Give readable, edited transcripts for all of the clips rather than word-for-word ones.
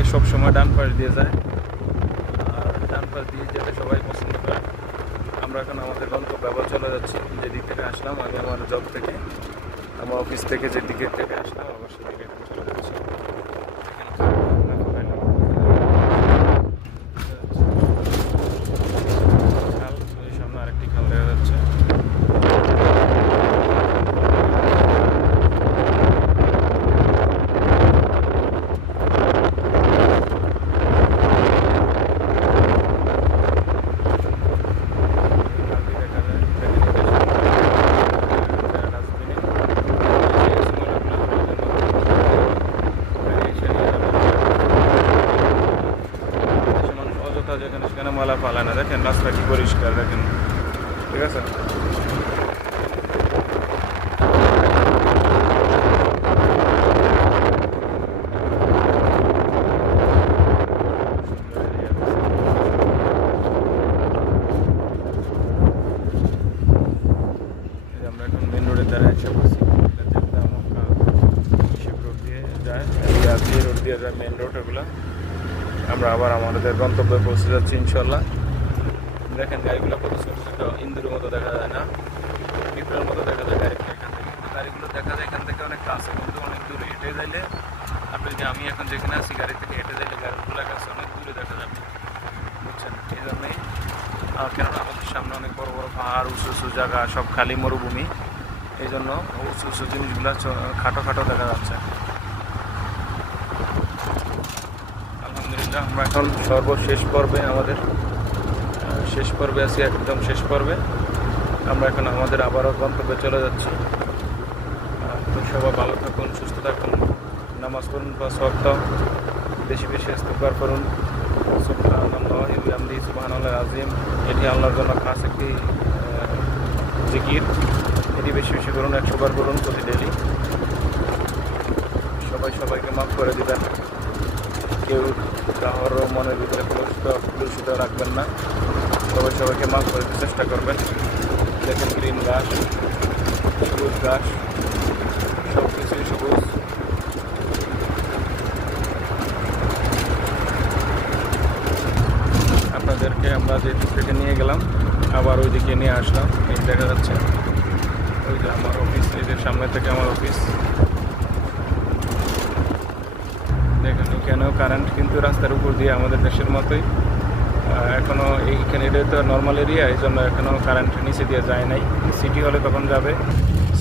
থেকে সব সময় ডান পাশ দিয়ে যায়, আর ডান পাশ দিয়ে যেতে সবাই পছন্দ করে। আমরা এখন আমাদের গন্তব্যে আবার চলে যাচ্ছি। যে দিক থেকে আসলাম আমি আমার জব থেকে, আমার অফিস থেকে যে দিকের থেকে আসলাম আবার সেদিকে চলে যাচ্ছি। খাল, ওই সামনে আরেকটি খাল দেখা যাচ্ছে। যেখানে সেখানে ময়লা ফালায় না, দেখেন রাস্তা কি পরিষ্কার, দেখেন, ঠিক আছে। আমরা এখন মেন রোডের দ্বারা এসে পড়ছি। রোড দিয়ে যায়, রোড দিয়ে যায় মেন রোড। ওগুলো আমরা আবার আমাদের গন্তব্যে পৌঁছে যাচ্ছি ইনশাল্লাহ। দেখেন গাড়িগুলো কত ছোট ছোট, ইন্দুরের মতো দেখা যায় না, পিঁপড়ার মতো দেখা যায় গাড়িগুলো এখান থেকে। কিন্তু গাড়িগুলো দেখা যায় এখান থেকে অনেক কাছে, কিন্তু অনেক দূরে হেঁটে যাইলে আপনি যে আমি এখন যেখানে আছি গাড়ি থেকে হেঁটে যাইলে গাড়িগুলোর কাছে অনেক দূরে দেখা যাবে, বুঝছেন। এই জন্যই কেননা আমাদের সামনে অনেক বড় বড় পাহাড়, উঁচু উঁচু জায়গা, সব খালি মরুভূমি, এই জন্য উঁচু উঁচু জিনিসগুলো খাটো খাটো দেখা যাচ্ছে। আলহামদুলিল্লাহ আমরা এখন সর্বশেষ পর্বে, আমাদের শেষ পর্বে আছি, একদম শেষ পর্বে। আমরা এখন আমাদের আবারও গন্তব্যে চলে যাচ্ছি। তো সবাই ভালো থাকুন, সুস্থ থাকুন, নামাজ পড়ুন, 5 ওয়াক্ত, বেশি বেশি ইস্তিগফার করুন। সুবহানাল্লাহি ওয়া বিহামদিহি সুবহানাল্লাহিল আযীম, এটি আল্লাহর জন্য খাস একটি জিকির। এটি বেশি বেশি করুন, 100 বার করুন প্রতি ডেলি। সবাই সবাইকে মাফ করে দিবেন, কেউ কারোর মনের ভিতরে কলুষিত রাখবেন না। সবাই সবাইকে মাফ করে দিতে চেষ্টা করবেন। দেখেন গ্রিন ঘাস, সবুজ ঘাস, সব কিছুই সবুজ। আপনাদেরকে আমরা যে দিক থেকে নিয়ে গেলাম আবার ওই দিকে নিয়ে আসলাম। এই দেখা যাচ্ছে ওই যে আমার অফিস, এই যে সামনে থেকে আমার অফিস। দেখেন এখানেও কারেন্ট, কিন্তু রাস্তার উপর দিয়ে আমাদের দেশের মতোই এখনও এইখানে, এটা তো নর্মাল এরিয়া, এই জন্য এখনও কারেন্ট নিচে দিয়ে যায় নাই। সিটি হলে তখন যাবে।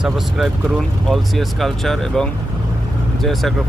সাবস্ক্রাইব করুন অল সিএস কালচার এবং জে স্যাক্রোফাইস।